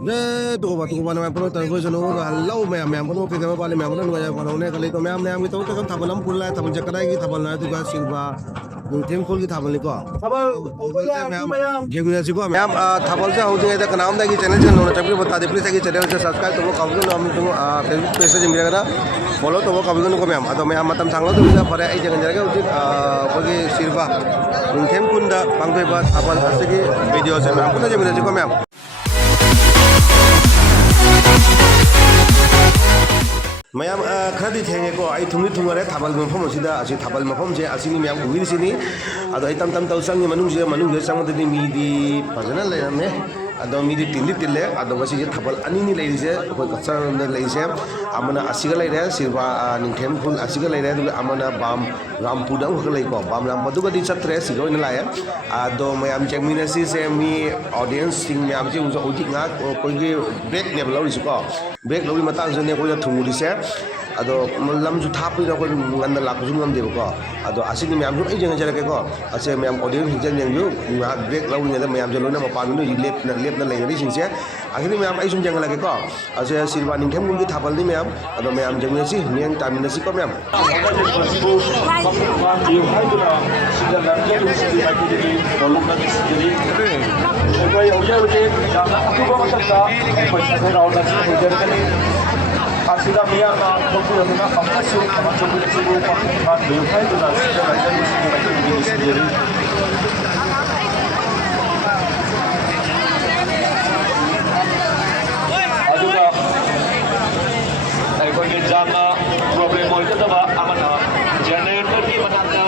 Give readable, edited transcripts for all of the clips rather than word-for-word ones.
tuh mana yang perlu tangguh jono halau mem perlu kita balik mem perlu nggak kalau nih kali itu mem kita tuh kan tabal lampul lah tabal jakarta ini tabal nanti juga silva tim kul kita tabal liko jadi sih gua mem tabal sih udah ada kenal lagi channel channel tapi bata deh please lagi channel subscribe tuh kamu tuh namun tuh Facebook page aja mirip kan follow tuh kamu tuh mem atau mem matam sanglo tuh bisa pada jangan jaga udah pergi silva tim kunda bangkai buat tabal asli video saya mem pun aja mirip sih gua mem मैम खरदी थेंगे को आई थुंगी थुंगरे थाबल मफम सिदा असि थाबल मफम जे असि ma'am उगिर सिनी अदो आई तम तम तौ संग मनुंग जे संगदि मीदी फजना लेमे अदो मीदी तिंदी तिले अदो गसि जे थाबल अनिनी लेइसे को कचर न लेइसे अमना असिगा लेरे सिरवा निंथेम फुल असिगा लेरे दु अमना बाम रामपुदंग हो लेको बाम रामपुदु गदि छत्रे सिगो न लाय अदो मैम चेमिनसी से मी ऑडियंस सिंग मैम जे उजो उदिक ना कोइगे ब्रेक ने लौरिसु को ब्रेक लौरि मतंग जने को थुंगुरिसे अदो लमजु थापिना को nganda lakju ngamde ko ado asini ma'am जो जंग जरके को असे मैम ऑडियंस हिजन जंगु ना ब्रेक लौरि ने मैम जलो ना मपान नु लेप ना लेगरि सिंसे asini मैम आई सुम जंग लगे को असे सिल्वा निंथेम गुंगी थाबल नि मैम अदो मैम जंग सि नियं तामिन सि को ma'am Asida miya na kultura na pangkaso na kultura sigo pa duhay na sila na yan sila aduga ay ko ni jama problem mo ito ba amana generator ni manaka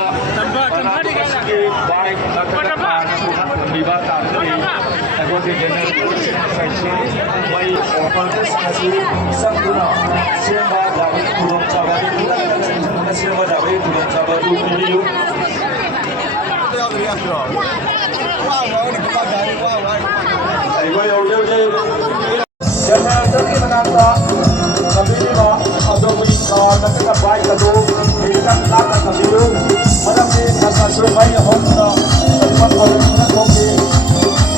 manaka sige bike na ka biba ta ni ay ko ni generator sa may open kasi sanguna siapa dari turun cabai kita siapa dari turun cabai itu video ayo jangan terus menata tapi ni mah ada beri nak kita baik tu kita nak tapi tu mana ni nasa survey home na tempat orang nak kopi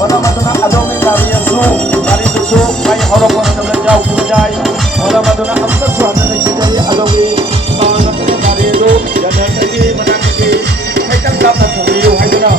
mana mana ada ni dari tu mai orang orang jauh kerjai orang mana ambil suatu ni jadi ada ni nak kita dari tu jangan lagi mana lagi kita nak video hai tu na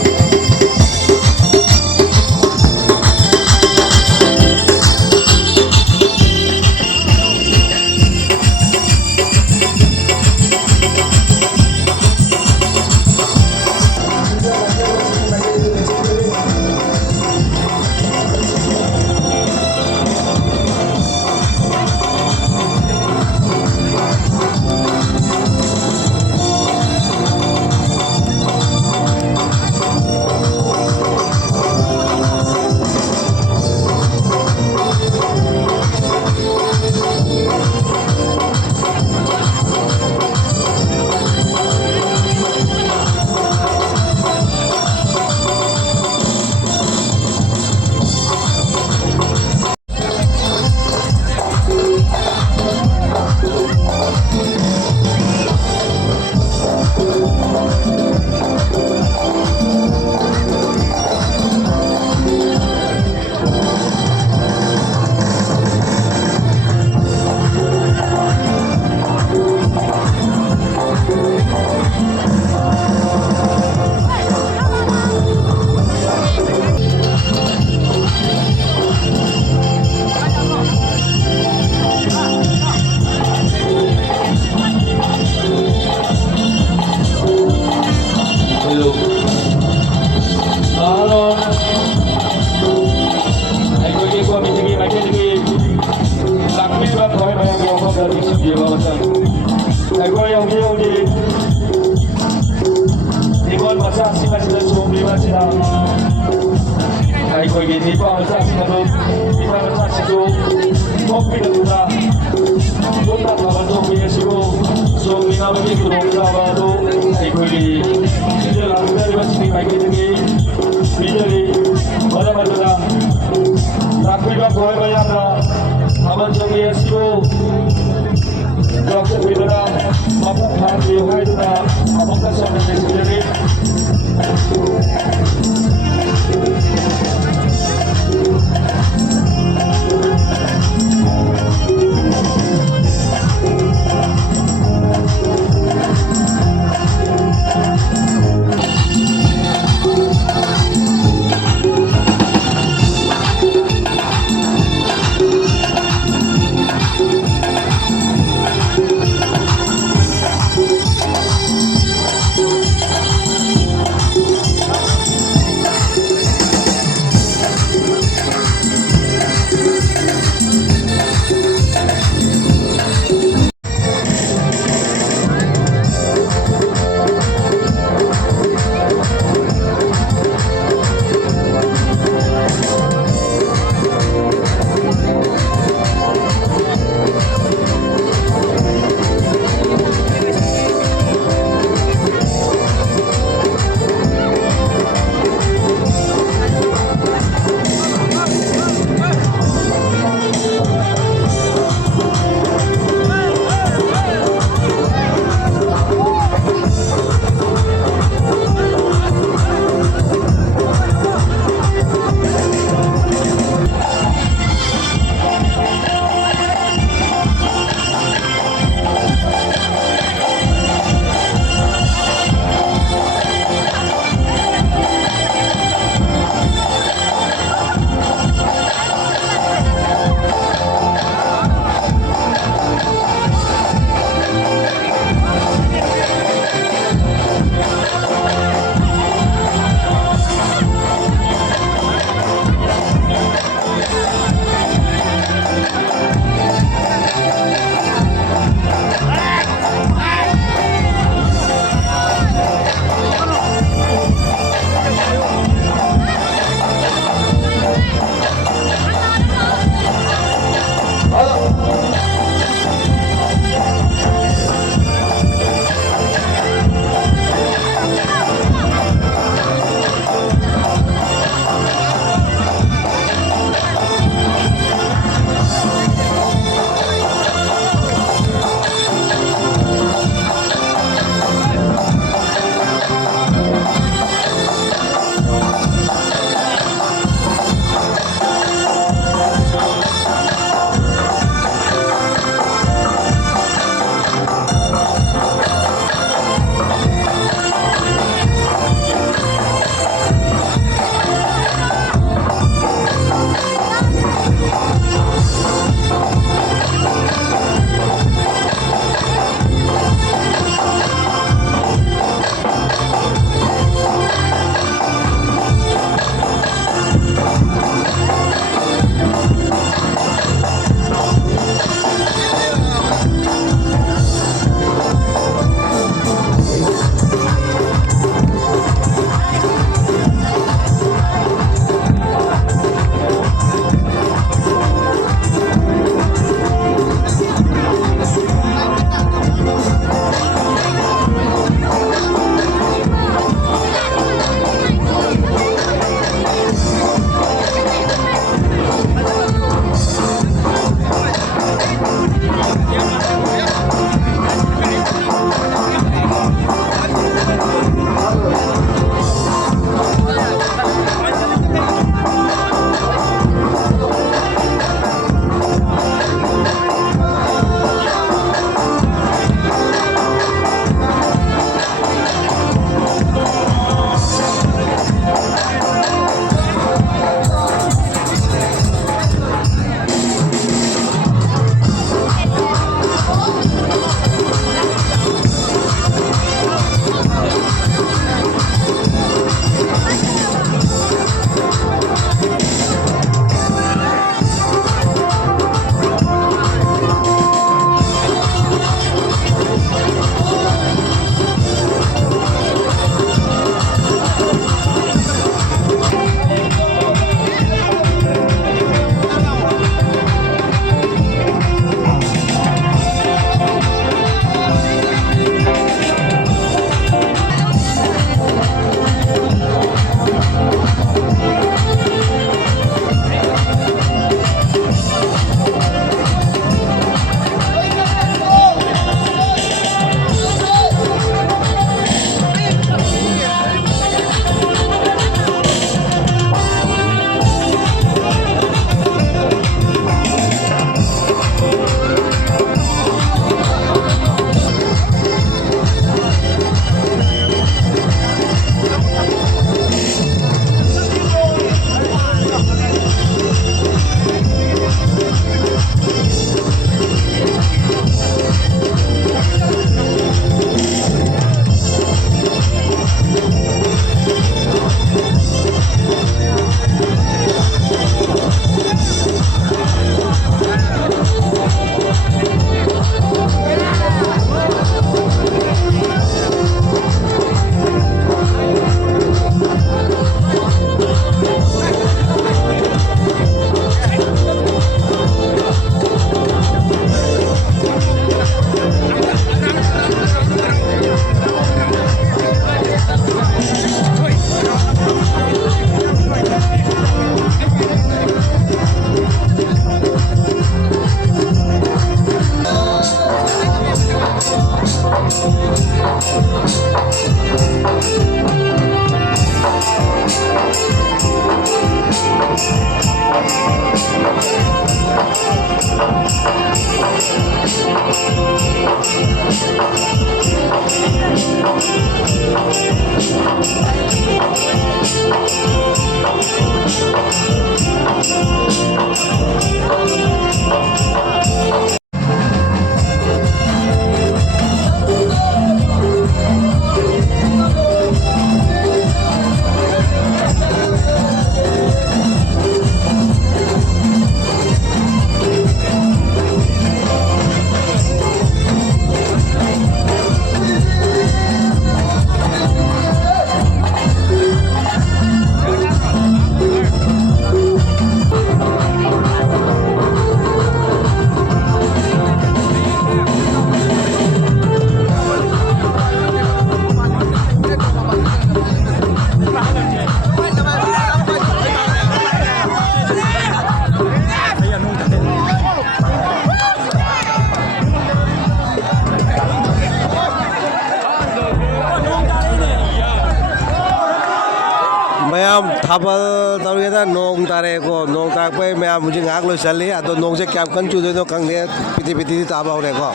थाबल तौरीदा नोंग तारेको नोंग तारपे मैम मुझे ngak loi chali ado nong se kyam kan chu do kangde piti piti taba hore ko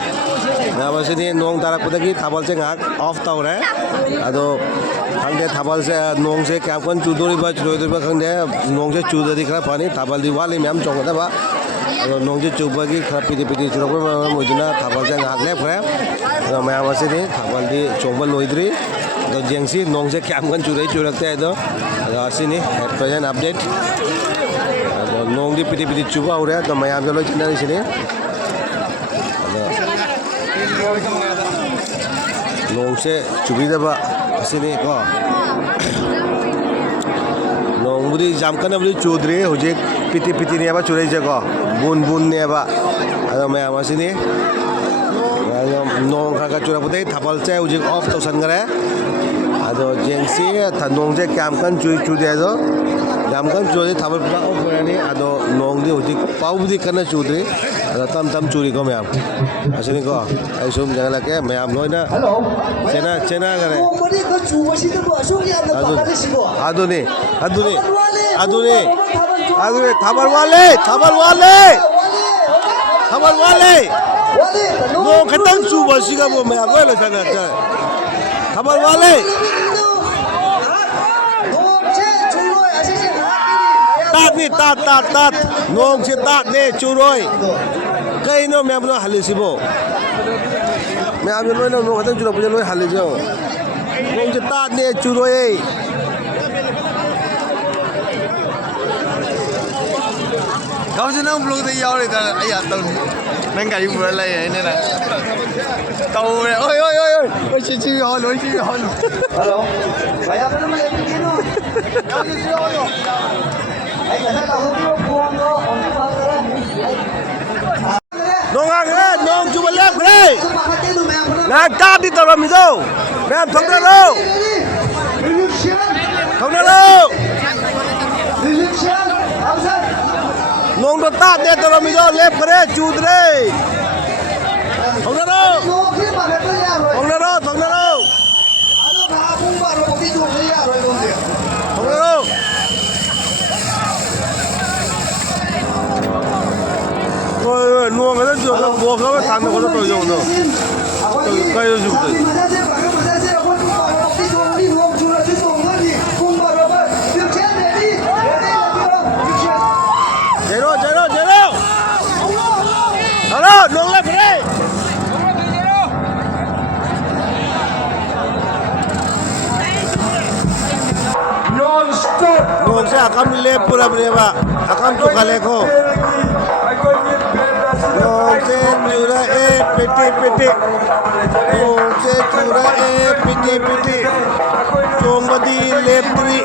ma'am asini nong tarakpodagi thabal se ngak off taure ado kangde thabal se nong se kyam kan chu dori ba kangde nong se chu dadi khara pani thabal di wali ma'am chong da ba ado nong se chu ba gi khara piti piti chu ko mujina thabal se ngak le khare ado ma'am asini thabal di chong ba loidri ado jengsi nong se kyam kan chu dai chu rakte ado sini at present update nong di piti piti chuba ure to mayam jalo china sini nong se chubi da ba sini ko nong budi jam kana budi chudre hojek piti piti ne ba churai je ko bun bun ne ba ado mayam sini nong kha ka chura putei thapal che hojek off to san gare ado jengsi thanong je kyam kan chui chu de do kyam kan chu de thabal pura off ni ado nong di hojik pau budi kana chu de ado tam tam churi ko ma'am asini ko ai sum jangala ke ma'am loina hello chena gare mani ko chu wasi da ba so ya da ba da sibo aduni thabal wale nong khatang chu wasi ga bo ma'am lo chana thabal wale tat ni tat nong si tat ne churoi kai no ma'am no halisibo ma'am no no no khatang churo puje loi halijo nong si tat ne churoi刚才那 blog 的腰里的，哎呀，都能改不来呀，那了，都嘞，我去好了，hello saya apa nama yang ini no ai kata kau tu puang no orang pasar nong agre nong chuba lep gre Makati no ma'am na ka di toro mi do ma'am thong na lo election absan nong do ta de toro mi do lep gre chud re thong na lo no ki Makati ya rồi thong na lo ado ka pung ba ro ki chu ya rồi luôn dia thong na lo ôi nuông cái đó chưa có buộc nó mới thằng nó có tôi dùng đâu cây nó dùng gì chạy đâu đó nuông lên đi non stop nuông sẽ akan lep pura berapa akan tuh kaleko nong se chura piti nong se chura piti chongbadi leptri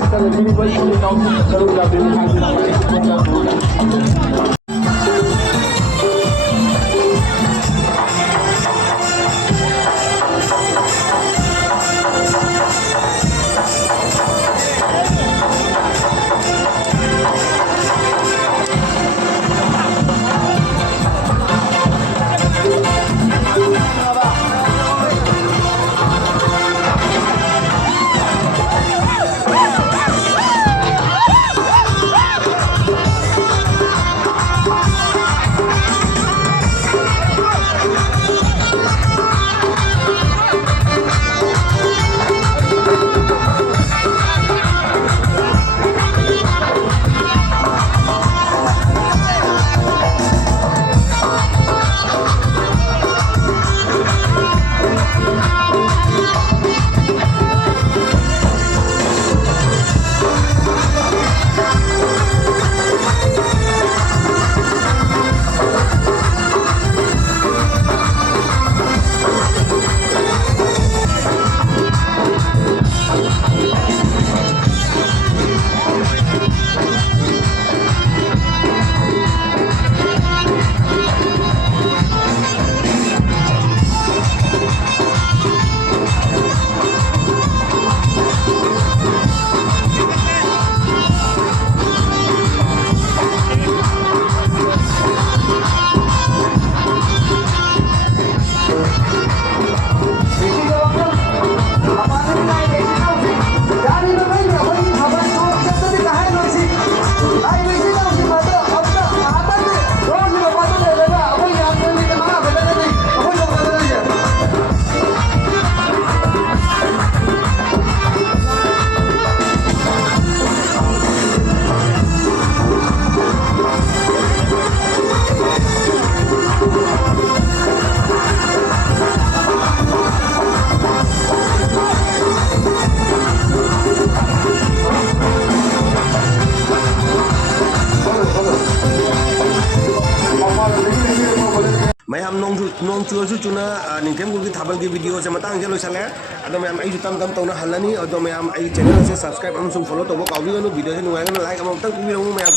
ꯆꯠꯅꯕꯤꯔꯤꯕ ꯏꯆꯤꯜ ꯏꯅꯥꯎꯁꯤꯡꯅ ꯁꯔꯨꯛ ꯌꯥꯕꯤꯌꯨ ꯍꯥꯏꯗꯨꯅ ꯃꯇꯦꯡ mayam nong chu chuna ningkem gu thabal gi video se matang je loisale ado mayam ai tam tam tawna halani ado mayam ai channel se subscribe amsung follow to ko bi ganu video se nuai ganu like amam tang bi ro mayam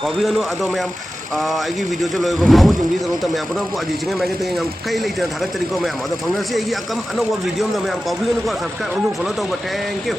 ko bi ganu ado mayam ai gi video je loi ko ko jung bi tang mayam pon ko aji jinga mai ke ngam kai lei tan thagat tari ko mayam ado phangna se ai gi akam ano video mayam ko bi ganu ko subscribe amsung follow to thank you